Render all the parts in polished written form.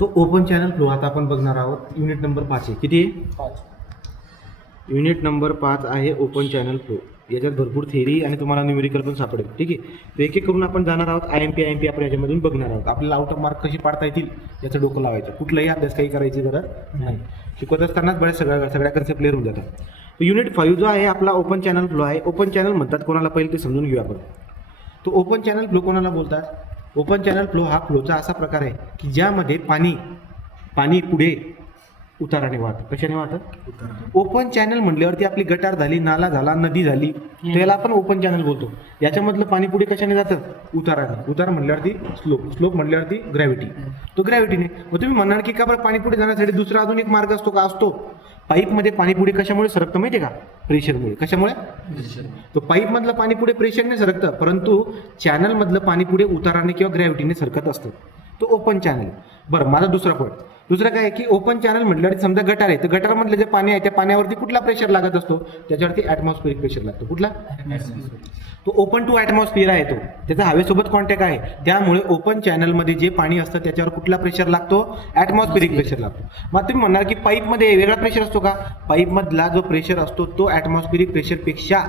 तो open channel flow आता आपण बघणार आहोत. युनिट नंबर 5 आहे. किती आहे? 5. युनिट नंबर 5 आहे ओपन चॅनल फ्लो. याच्यात भरपूर थेरी आणि तुम्हाला न्यूमेरिकल पण सापडेल. ठीक आहे. तर एक एक करून आपण जाणार आहोत. आय एम पी आपण याच्यामधून बघणार आहोत. आपल्याला आउट ऑफ मार्क कशी पाडता येतील याचं डोकं लावायचं. कुठलाही अभ्यास काही करायची गरज नाही. शिकवत असतानाच बऱ्याच सगळ्या कन्सेप्ट क्लिअर होऊन जातात. तर युनिट 5 जो आहे आपला ओपन चॅनल फ्लो आहे. ओपन चॅनल म्हणतात कोणाला पहिले ते समजून घेऊया आपण. तो ओपन चॅनल फ्लो कोणाला बोलतात? ओपन चॅनल फ्लो हा फ्लोचा असा प्रकार आहे की ज्यामध्ये पाणी पुढे उताराने वाहतं. कशाने वाहतं? ओपन चॅनल म्हटल्यावरती आपली गटार झाली, नाला झाला, नदी झाली, त्याला आपण ओपन चॅनल बोलतो. याच्यामधलं पाणी पुढे कशाने जातं? उताराने. उतार म्हटल्यावरती स्लोप म्हटल्यावरती ग्रॅव्हिटी. तो ग्रॅव्हिटीने. मग तुम्ही म्हणाल की का बरं पाणी पुढे जाण्यासाठी दुसरा अजून एक मार्ग असतो का? असतो. पाईपमध्ये पाणी पुढे कशामुळे सरकतं माहिती आहे का? प्रेशरमुळे. कशामुळे? तो पाईपमधलं पाणी पुढे प्रेशरने सरकतं, परंतु चॅनलमधलं पाणी पुढे उताराने किंवा ग्रॅव्हिटीने सरकत असतं. तो ओपन चॅनल. बरं, माझा दुसरा पॉईंट. दुसरं काय आहे की ओपन चॅनल म्हटल्यावर समजा गटार आहे, तर गटारमधलं जे पाणी आहे त्या पाण्यावरती कुठला प्रेशर लागत असतो? त्याच्यावरती ॲटमॉस्फिअरिक प्रेशर लागतो. कुठला? तो ओपन टू ॲटमॉस्फिअर आहे. तो त्याचा हवेसोबत कॉन्टॅक्ट आहे. त्यामुळे ओपन चॅनलमध्ये जे पाणी असतं त्याच्यावर कुठला प्रेशर लागतो? ॲटमॉस्फिअरिक प्रेशर लागतो. मग तुम्ही म्हणणार की पाईपमध्ये वेगळा प्रेशर असतो का? पाईपमधला जो प्रेशर असतो तो ॲटमॉस्फिअरिक प्रेशरपेक्षा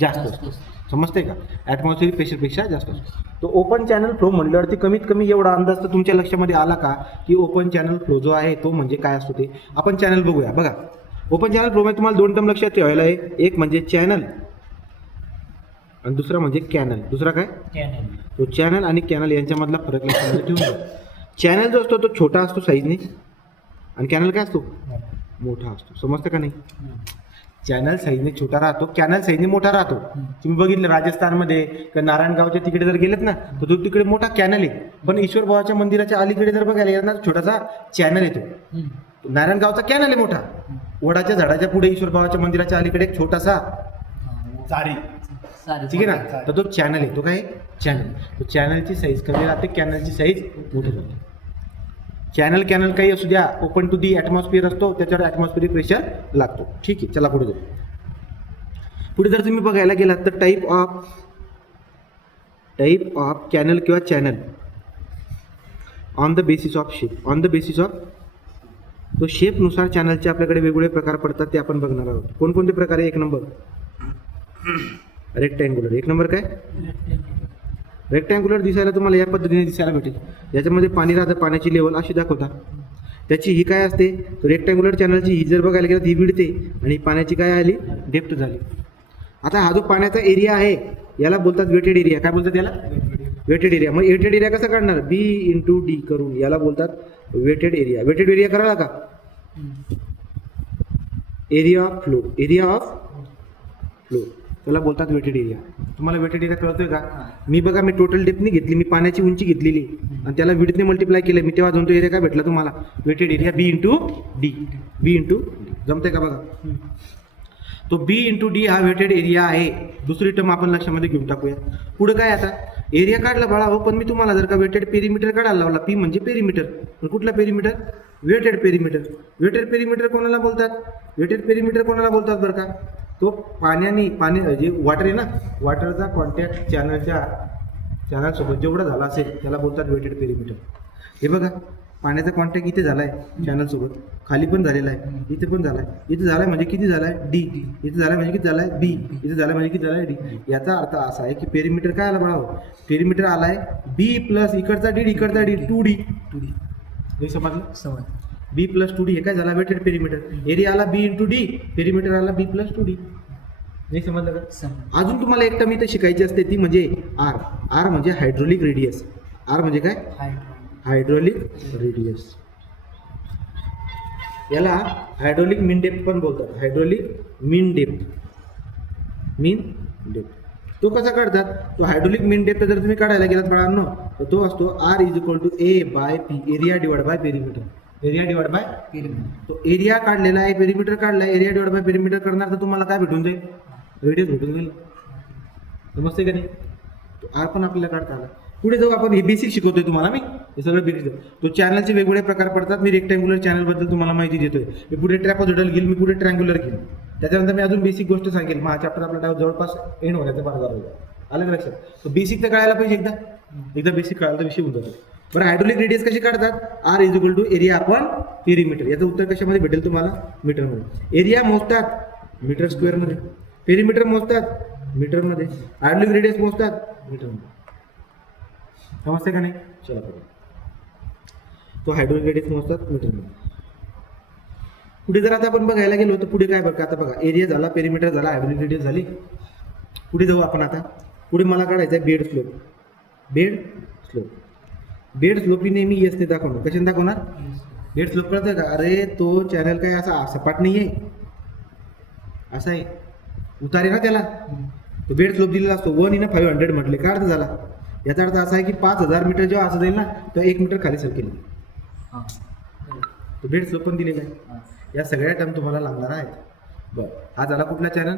जास्त असतो. समजते का? ॲटमॉस्फिअरिक प्रेशरपेक्षा जास्त असतो. तो ओपन चॅनल फ्लो म्हटल्यावरती कमीत कमी एवढा अंदाज तर तुमच्या लक्षामध्ये आला का की ओपन चॅनल फ्लो जो आहे तो म्हणजे काय असतो ते. आपण चॅनल बघूया. बघा, ओपन चॅनल फ्लोमध्ये तुम्हाला 2 टर्म लक्षात ठेवायला आहे. एक म्हणजे चॅनल आणि दुसरा म्हणजे कॅनल. दुसरा काय? चॅनल. तो चॅनल आणि कॅनल यांच्यामधला फरक लक्षामध्ये ठेवून घ्या. चॅनल जो असतो तो छोटा असतो साईजने आणि कॅनल काय असतो? मोठा असतो. समजतं का नाही? चॅनल साईजने छोटा राहतो, कॅनल साईजने मोठा राहतो. तुम्ही बघितलं राजस्थानमध्ये किंवा नारायणगावच्या तिकडे जर गेलेत ना तर तो तिकडे मोठा कॅनल आहे. पण ईश्वर भावाच्या मंदिराच्या अलीकडे जर बघायला गेलं ना छोटासा चॅनल येतो. नारायणगावचा कॅनल आहे मोठा. वडाच्या झाडाच्या पुढे ईश्वर भावाच्या मंदिराच्या अलीकडे एक छोटासा चारी. ठीक आहे ना? तर तो चॅनल आहे. तो काय? चॅनल. तो चॅनलची साईज कमी राहते, कॅनलची साईज मोठी राहते. कॅनल काही असू द्या, ओपन टू दी ॲटमॉस्फिअर असतो, त्याच्यावर ॲटमॉस्फिअरिक प्रेशर लागतो. ठीक आहे, चला पुढे जाऊ. पुढे जर तुम्ही बघायला गेलात तर टाईप ऑफ कॅनल किंवा channel on the basis of shape. On the basis of तो शेपनुसार चॅनलचे आपल्याकडे वेगवेगळे प्रकार पडतात, ते आपण बघणार आहोत. कोणकोणते प्रकार आहे? 1 नंबर रेक्टँग्युलर. 1 नंबर काय? रेक्टँग्युलर दिसायला तुम्हाला या पद्धतीने दिसायला भेटेल. याच्यामध्ये पाणी राहतं, पाण्याची लेवल अशी दाखवता. त्याची ही काय असते? रेक्टँग्युलर चॅनलची ही जर बघायला गेलं ही विडते आणि पाण्याची काय आली? डेप्थ झाली. आता हा जो पाण्याचा एरिया आहे याला बोलतात वेटेड एरिया. काय बोलतात याला? Wetted area. मग वेटेड एरिया कसा काढणार? B/D करून याला बोलतात वेटेड एरिया. वेटेड एरिया करायला का? Area of flow. Area of flow त्याला बोलतात वेटेड एरिया. तुम्हाला वेटेड एरिया कळतोय का? मी बघा, मी टोटल डेप्थने घेतली, मी पाण्याची उंची घेतलेली आणि त्याला विड्थने मल्टिप्लाय केलं, मी तेव्हा तो एरिया काय भेटला तुम्हाला? Wetted area B/D. B/D जमते का? बघा, तो B/D हा वेटेड एरिया आहे. दुसरी टर्म आपण लक्षामध्ये घेऊन टाकूया. पुढे काय? आता एरिया काढला बाळा हो, पण मी तुम्हाला जर का वेटेड पेरिमीटर काढायला लावला. P म्हणजे पेरिमीटर. पण कुठला perimeter? Weighted perimeter. Weighted perimeter कोणाला बोलतात? वेटेड पेरिमीटर कोणाला बोलतात बरं का? तो पाणी जे वॉटर आहे ना, वॉटरचा कॉन्टॅक्ट चॅनलसोबत जेवढा झाला असेल त्याला बोलतात वेटेड पेरिमीटर. हे बघा, पाण्याचा कॉन्टॅक्ट इथे झाला आहे चॅनलसोबत, खाली पण झालेला आहे, इथे पण झाला आहे. इथे झाला आहे म्हणजे किती झाला आहे? D. इथे झाला म्हणजे किती झाला आहे? B. इथे झाला म्हणजे किती झाला आहे? D. याचा अर्थ असा आहे की पेरिमीटर काय आला बघा? पेरिमीटर आला आहे B प्लस इकडचा D, इकडचा D, 2D. हे समजलं? B प्लस 2D हे काय झाला? Weighted perimeter. एरिया आला B/D, पेरिमीटर आला B प्लस 2D. नाही समजलं का? अजून तुम्हाला एक टर्म इथे शिकायची असते, ती म्हणजे R. R म्हणजे हायड्रोलिक रेडियस. R म्हणजे काय? Hydraulic radius. याला हायड्रोलिक मीन डेप्थ पण बोलतात. हायड्रोलिक मीन डेप्थ. तो कसा काढतात? तो हायड्रोलिक मीन डेप्थ जर तुम्ही काढायला गेलात बाळांनो तर तो असतो R = A/P. Area divide by perimeter. Area divide by perimeter. तो एरिया काढलेला आहे, पेरिमीटर काढला आहे, एरिया डिवाइड बाय पेरिमीटर करणार तर तुम्हाला काय भेटून जाईल? रेडियस भेटून जाईल. समजते का नाही? तो R पण आपल्याला काढता आला. पुढे जाऊ आपण. हे बेसिक शिकवतोय तुम्हाला मी, हे सगळं बेसिक. तो चॅनलचे वेगवेगळे प्रकार पडतात. मी रेक्टँग्युलर चॅनलबद्दल तुम्हाला माहिती देतोय. मी पुढे ट्रॅपेझॉइडल घेईल, मी पुढे ट्रँग्युलर घेईल. त्याच्यानंतर मी अजून बेसिक गोष्ट सांगेल. मग हा चॅप्टर आपला जवळपास एंड होण्याचा मार्गावर होईल. आलं का लक्षात? तो बेसिक तर कळायला पाहिजे. एकदा बेसिक कळायला तर विषय होऊन जातो. बरं हायड्रोलिक रेडियस कशी काढतात? R is equal to area upon perimeter. याचं उत्तर कशामध्ये भेटेल तुम्हाला? मीटरमध्ये. एरिया मोजतात मीटर स्क्वेअरमध्ये, पेरीमीटर मोजतात मीटरमध्ये, हायड्रोलिक रेडियस मोजतात मीटरमध्ये. समजते का नाही? चला बघा, तो हायड्रोलिक रेडियस मोजतात मीटरमध्ये. पुढे जर आता आपण बघायला गेलो तर पुढे काय बघा, आता बघा एरिया झाला, पेरीमीटर झाला, हायड्रोलिक रेडियस झाली. पुढे जाऊ आपण. आता पुढे मला काढायचं आहे bed slope. Bed slope, bed slope ही नेहमी येसने दाखवणार. कशाने दाखवणार? बेड स्लोप कळतं का? अरे तो चॅनल काय असा सपाट नाही आहे, असा आहे, उतार आहे ना त्याला. तो बेड स्लोप दिलेला असतो. 1/500 म्हटले, काय अर्थ झाला? याचा अर्थ असा आहे की 5000 मीटर जेव्हा असं जाईल ना तेव्हा 1 मीटर खाली सरकेल. तो बेड स्लोप पण दिलेला आहे. या सगळ्या टर्म तुम्हाला लागणार आहेत. बरं, हा झाला कुठला चॅनल?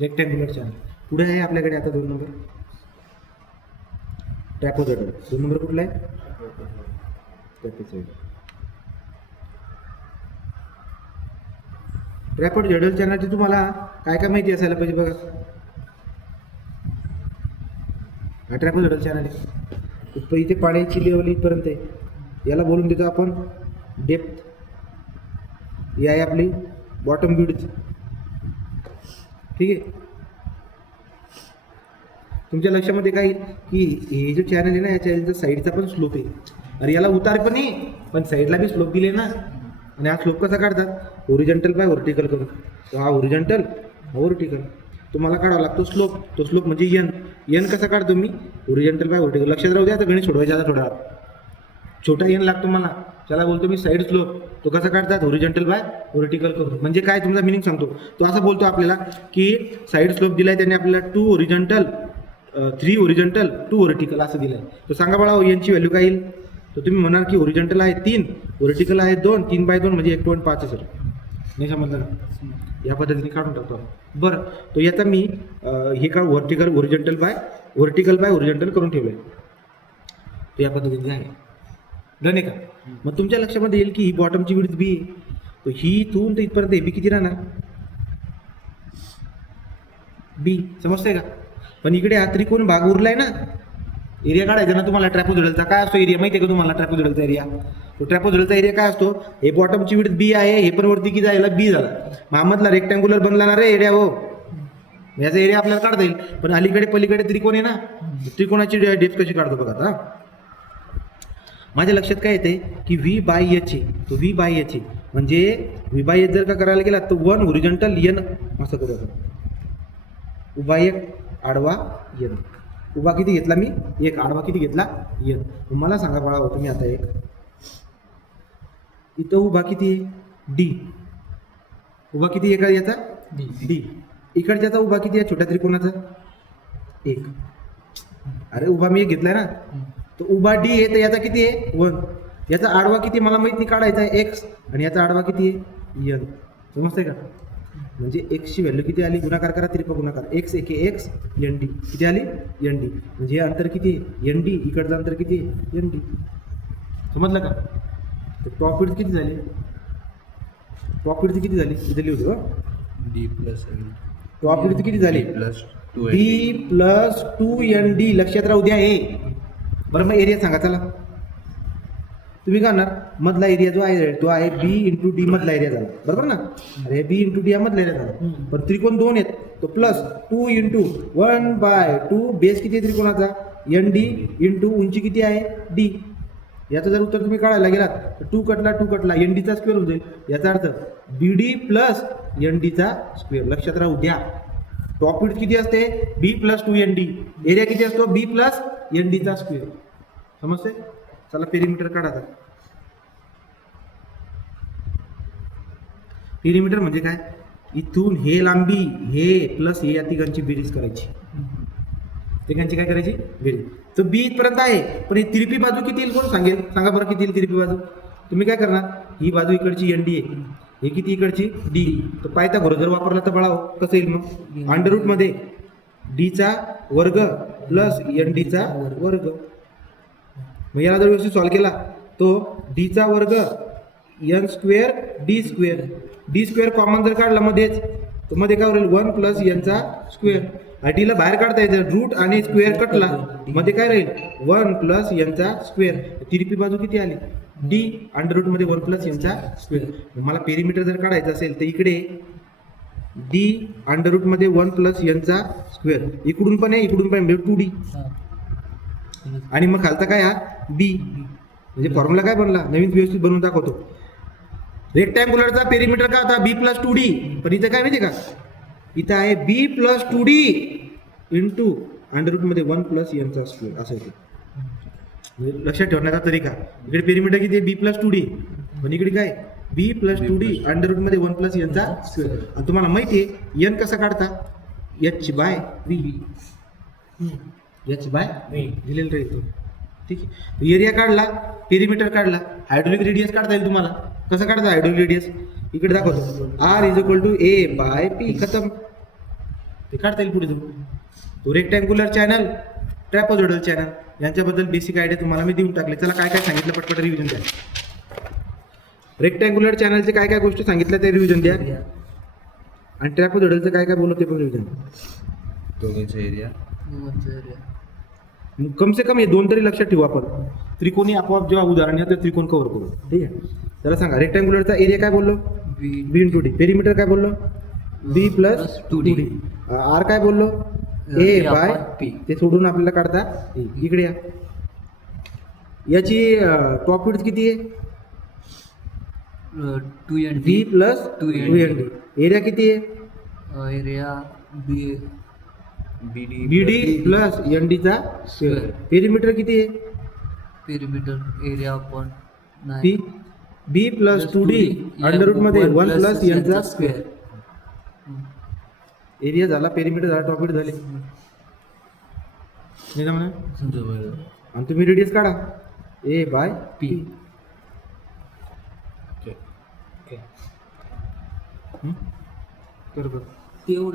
Rectangular channel. पुढे आहे आपल्याकडे आता 2 नंबर ट्रॅपोझॉइडल. 2 नंबर कुठला आहे? ट्रॅपोझॉइडल. ट्रॅपोझॉइडल चॅनलची तुम्हाला काय काय माहिती असायला पाहिजे बघा. हा ट्रॅपोझॉइडल चॅनल आहे. इथे पाण्याची लेवल इथपर्यंत आहे. याला बोलून देतो आपण डेप्थ. ही आहे आपली बॉटम विड्थ. ठीक आहे. तुमच्या लक्षामध्ये काय की हे जे चॅनल आहे ना, या चॅनलचा साईडचा पण स्लोप आहे. अरे याला उतार पण आहे, पण साईडला बी स्लोप दिले ना. आणि हा स्लोप कसा काढतात? ओरिजेंटल बाय व्हर्टिकल करून. तो हा ओरिजेंटल, हा व्हर्टिकल. तुम्हाला काढावा लागतो स्लोप. तो स्लोप म्हणजे एन. एन कसा काढतो मी? Horizontal bye vertical. लक्षात राहू द्या, आता गणित सोडवायचा आता थोडा छोटा एन लागतो मला. त्याला बोलतो मी साईड स्लोप. तो कसा काढतात? ओरिजेंटल बाय व्हर्टिकल करून. म्हणजे काय तुमचा मिनिंग सांगतो. तो असा बोलतो आपल्याला की साईड स्लोप दिलाय त्याने आपल्याला 2 ओरिजेंटल 3 ओरिजेंटल 2 व्हर्टिकल असं दिलं आहे. तर सांगा बाळा यांची व्हॅल्यू काय येईल? तर तुम्ही म्हणाल की ओरिजेंटल आहे 3, व्हर्टिकल आहे 2, 3/2 म्हणजे 1.5 आहे सर. नाही समजलं का? या पद्धतीने काढून टाकतो. बरं, तो याचा मी हे का व्हर्टिकल ओरिजेंटल बाय ओरिजेंटल करून ठेवलं आहे. तर या पद्धतीने आहे. डन आहे का? मग तुमच्या लक्षामध्ये येईल की ही बॉटमची विड्थ बी आहे. तर ही इथून तर इथपर्यंत बी किती राहणार? बी. समजतंय का? पण इकडे हा त्रिकोण भाग उरलाय ना. एरिया काढायचा ना तुम्हाला ट्रॅपोझॉइडलचा. काय असतो एरिया माहिती आहे का तुम्हाला? ट्रॅपोझॉइडलचा एरिया. तो ट्रॅपोझॉइडलचा एरिया काय असतो? हे बॉटमची विड्थ बी आहे, हे पण वरती किती जायला बी झाला. मधला रेक्टँग्युलर बनला ना रे एरिया. हो, याचा एरिया आपल्याला काढता येईल. पण अलीकडे पलीकडे त्रिकोण आहे ना, त्रिकोणाची डेप्थ कशी काढतो बघा आता. माझ्या लक्षात काय येते की व्ही बाय एच आहे. तो व्ही बाय एच आहे म्हणजे व्ही बाय एच जर का करायला गेला तर 1 ओरिजेंटल एन असं करू आपण. उभा 1, आडवा एन. उभा किती घेतला मी? 1. आडवा किती घेतला? एन. मला सांगा बाळा होतं मी आता एक इथं उभा किती आहे? डी. उभा किती आहे का याचा? डी. इकडच्याचा उभा किती आहे छोट्या त्रिकोणाचा? 1. अरे उभा मी एक घेतलाय ना, तो उभा डी आहे तर याचा किती आहे? 1. याचा आडवा किती मला माहित नाही, काढायचा आहे एक्स. आणि याचा आडवा किती आहे? एन. समजतंय का? म्हणजे एक्सची व्हॅल्यू किती आली? गुणाकार करा, तिरपा गुणाकार. एक्स एक एक्स, एन डी किती आली? N D. म्हणजे हे अंतर किती आहे? N D. इकडचं अंतर किती आहे? N D. समजलं का? तर टॉप विड्थ किती झाली? टॉप विड्थ किती झाली? इथे लिहू डी प्लस टॉप विड्थ किती झाली? D plus 2ND. लक्षात राहू द्या हे. बरं मग एरिया सांगा चला. तुम्ही काय म्हणणार? मधला एरिया जो आहे तो आहे बी इंटू डी. मधला एरिया झाला, बरोबर ना? अरे बी इंटू डी हा मधला एरिया झाला. पण त्रिकोण 2 आहेत, तो प्लस 2 इंटू 1/2. बेस किती आहे त्रिकोणाचा? एन डी इंटू उंची किती आहे? डी. याचं जर उत्तर तुम्ही काढायला गेलात तर 2 कटला एन डीचा स्क्वेअर होऊन जाईल. याचा अर्थ बी डी प्लस एन डीचा स्क्वेअर. लक्षात राहू द्या. टॉप विड्थ किती असते? बी प्लस 2ND. एरिया किती असतो? बी प्लस एन डीचा स्क्वेअर. समजते? चला पेरीमीटर काढा. पेरीमीटर म्हणजे काय? इथून हे लांबी हे प्लस हे या तिघांची बेरीज करायची. तिघांची काय करायची? बेरीज. तर बी इथपर्यंत आहे, पण ही तिरपी बाजू किती येईल कोण सांगेल? सांगा बरं किती येईल तिरपी बाजू? तुम्ही काय करणार? ही बाजू इकडची एन डी आहे, हे किती इकडची? डी. तर पायथा घोर जर वापरला तर बाळा कसं येईल मग? अंडर रूट मध्ये डीचा वर्ग प्लस एन डीचा वर्ग. मग याला जर व्यवस्थित सॉल्व केला तो डीचा वर्ग N square D square. D square common जर काढला मध्येच तर मध्ये काय होईल 1 प्लस यांचा स्क्वेअर. टीला बाहेर काढता येतं, रूट आणि स्क्वेअर कटला, मध्ये काय राहील 1 प्लस यांचा स्क्वेअर. तिरपी बाजू किती आली डी, अंडर रूट मध्ये 1 प्लस यांचा स्क्वेअर. मला पेरिमीटर जर काढायचं असेल तर इकडे डी अंडर रूट मध्ये 1 प्लस यांचा स्क्वेअर, इकडून पण आहे इकडून पण, म्हणजे 2D. आणि मग खालता काय हा बी, म्हणजे फॉर्म्युला काय बनला नवीन व्यवस्थित बनवून दाखवतो. रेक्टँग्युलरचा पेरिमीटर काय होता बी प्लस 2D, पण इथं काय माहिती का, इथं आहे B plus 2D into under root मध्ये 1 प्लस यांचा स्क्वेअर असं येते. म्हणजे लक्षात ठेवण्याचा तरीका, इकडे पेरिमीटर किती आहे बी प्लस 2D, पण इकडे काय बी प्लस 2D अंडर रूट मध्ये 1 प्लस यांचा स्क्वेअर. आणि तुम्हाला माहिती आहे एन कसा काढता, H by V, H by दिलेलं राहील. ठीक आहे, एरिया काढला, पेरिमीटर काढला, हायड्रोलिक रेडियस काढता येईल तुम्हाला. कसं काढता हायड्रोलिक रेडियस, इकडे दाखवतो R is equal to A by P, खतम. ते काढता येईल पुढे जाऊन. तो रेक्टँग्युलर चॅनल, ट्रॅपोझॉइडल चॅनल यांच्याबद्दल बेसिक आयडिया तुम्हाला मी देऊन टाकले. चला काय काय सांगितलं पटपट रिव्हिजन द्या. रेक्टँग्युलर चॅनलचे काय काय गोष्टी सांगितल्या ते रिव्हिजन द्या, आणि ट्रॅपोझॉइडलचं काय काय बोललो ते पण रिव्हिजन द्या. दोघांचा एरिया कम से कम हे 2 तरी लक्षात ठेवू आपण. त्रिकोणी आपोआप जेव्हा उदाहरण येतं त्रिकोण कव्हर करू. ठीक आहे, त्याला सांगा रेक्टँग्युलरचा एरिया काय बोललो बी इंटू डी, पेरिमीटर काय बोललो बी प्लस 2D, आर काय बोललो ए बाय पी, ते सोडून आपल्याला काढता इकडे या. याची टॉप विड्थ किती आहे 2 बी प्लस 2ND. एरिया किती आहे एरिया बी BD प्लस NDचा स्क्वेअर. पेरिमीटर किती आहे पेरिमीटर एरिया अपॉन बी, बी प्लस 2D अंडर रूट मध्ये 1 प्लस यांचा स्क्वेअर. एरिया झाला, पेरिमीटर झाला, टॉप विड्थ झाले. नाही का म्हणा, आणि तुम्ही रेडियस काढा ए बाय पी. बरोबर.